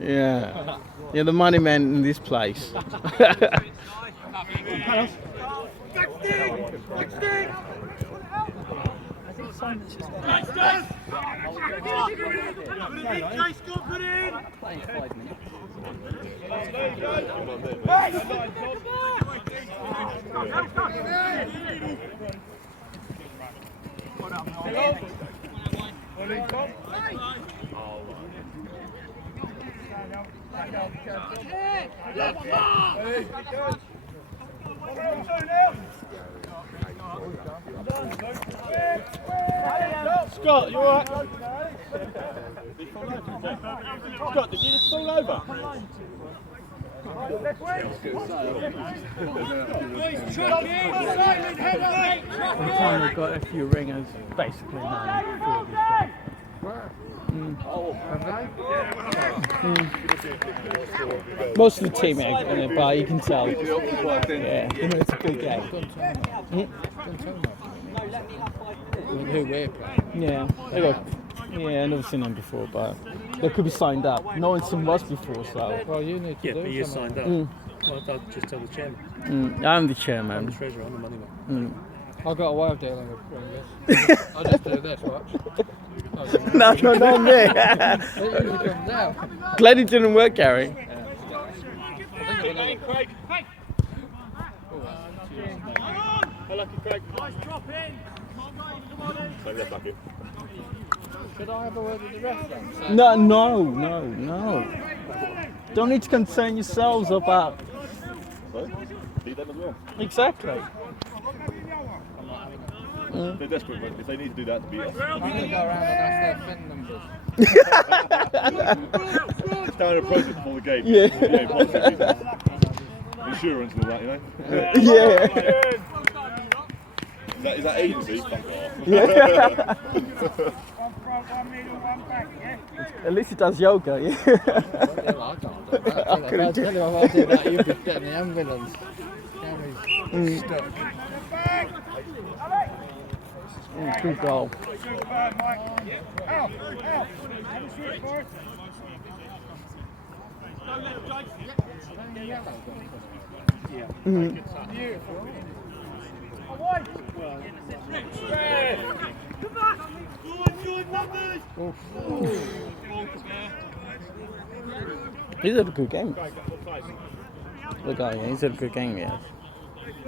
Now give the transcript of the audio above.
Yeah. You're the money man in this place. Scott, you alright? Scott, did you just fall over? Every time we've got a few ringers, basically none. Most of the team are in it, but you can tell. Yeah, it's a good game. Who we're playing? Yeah, they got. Yeah, I've never seen them before, but they could be signed up. No one's seen us before, so. Well, you need to Yeah, do but you're something. signed up. Well, I'll just tell the chairman. I'm the I'm chairman. the treasurer, I'm the money man. I've got a way of dealing with ringers. I just do this, watch. No, not me. It usually comes out. Glad it didn't work, Gary. Craig. Craig. Nice drop in. Should I have a word with the ref then? No. Don't need to concern yourselves about. Beat them as well. Exactly. They're desperate, but if they need to do that to beat us. I'm going to go around and ask their PIN numbers. Standard process before the game. Yeah. Before the game, policy reasons. Insurance and all that, you know. Yeah. Is that agency? Fuck off. Yeah. At least he does yoga, yeah. I can't do that. I'll tell you if I did that, you'd be getting the ambulance. Stuck. Good goal. He's had a good game. The guy, yeah, he's had a good game, yeah.